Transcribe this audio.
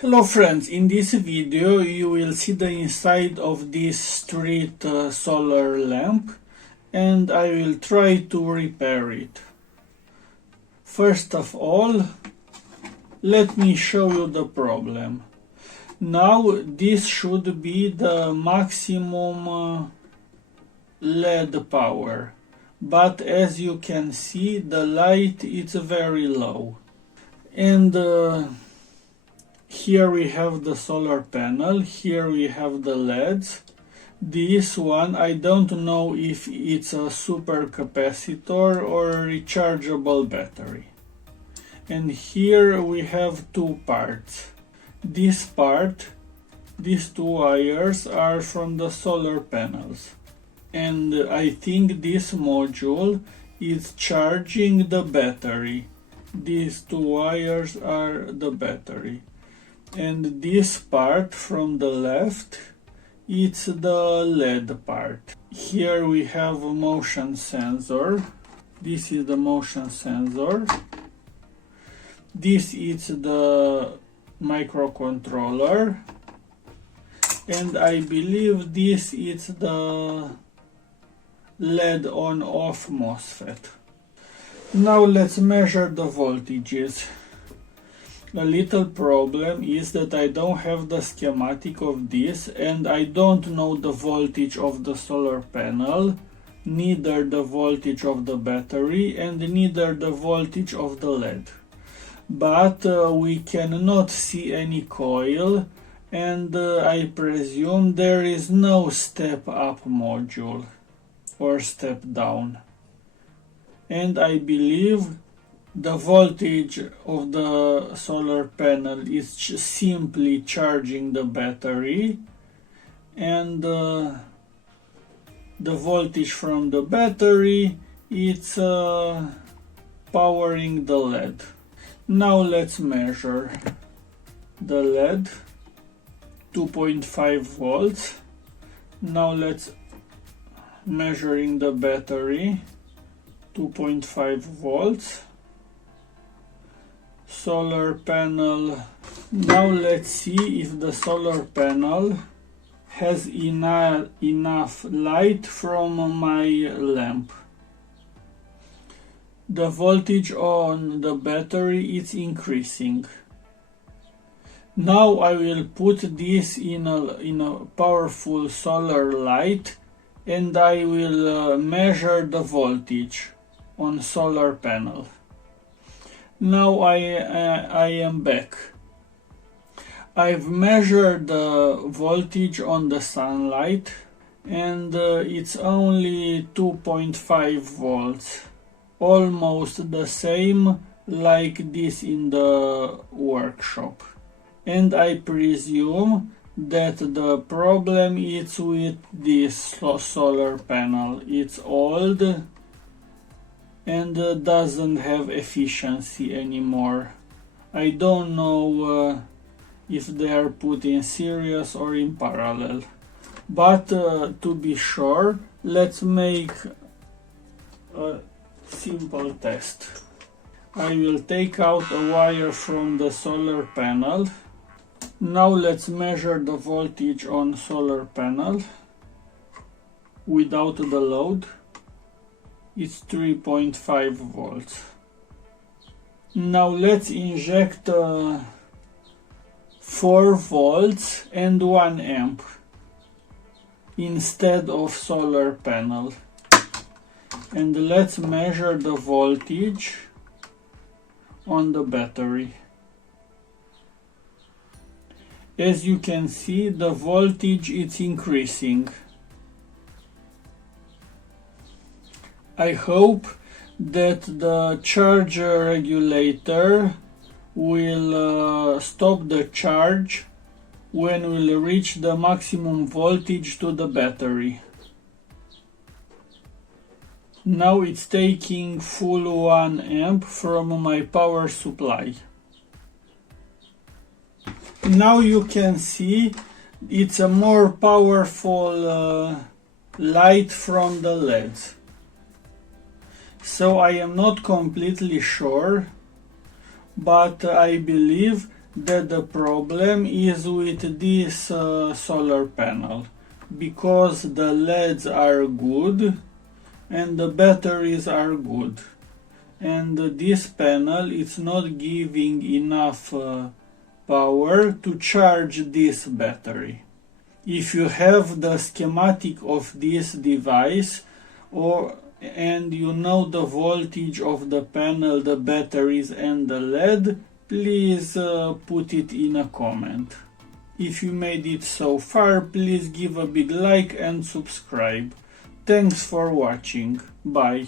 Hello friends, in this video you will see the inside of this street solar lamp and I will try to repair it. First of all, let me show you the problem. Now this should be the maximum LED power, but as you can see the light is very low. And here we have the solar panel, here we have the LEDs. This one, I don't know if it's a supercapacitor or a rechargeable battery. And here we have two parts. This part, these two wires are from the solar panels. And I think this module is charging the battery. These two wires are the battery. And this part from the left, it's the LED part. Here we have a motion sensor. This is the motion sensor. This is the microcontroller. And I believe this is the LED on-off MOSFET. Now let's measure the voltages. A little problem is that I don't have the schematic of this and I don't know the voltage of the solar panel, neither the voltage of the battery and neither the voltage of the LED. But we cannot see any coil and I presume there is no step up module or step down. And I believe the voltage of the solar panel is simply charging the battery, and the voltage from the battery is powering the LED. Now let's measure the LED, 2.5 volts. Now let's measuring the battery, 2.5 volts. Solar panel. Now let's see if the solar panel has enough light from my lamp. The voltage on the battery is increasing. Now I will put this in a powerful solar light and I will measure the voltage on solar panel. Now I am back. I've measured the voltage on the sunlight and it's only 2.5 volts, almost the same like this in the workshop. And I presume that the problem is with this solar panel. It's old and doesn't have efficiency anymore. I don't know if they are put in series or in parallel. But to be sure, let's make a simple test. I will take out a wire from the solar panel. Now let's measure the voltage on solar panel without the load. It's 3.5 volts. Now let's inject 4 volts and 1 amp instead of solar panel. And let's measure the voltage on the battery. As you can see, the voltage is increasing. I hope that the charger regulator will stop the charge when we'll reach the maximum voltage to the battery. Now it's taking full 1 amp from my power supply. Now you can see it's a more powerful light from the LEDs. So I am not completely sure, but I believe that the problem is with this solar panel, because the LEDs are good and the batteries are good, and this panel is not giving enough power to charge this battery. If you have the schematic of this device and you know the voltage of the panel, the batteries and the LED, please put it in a comment. If you made it so far, please give a big like and subscribe. Thanks for watching. Bye.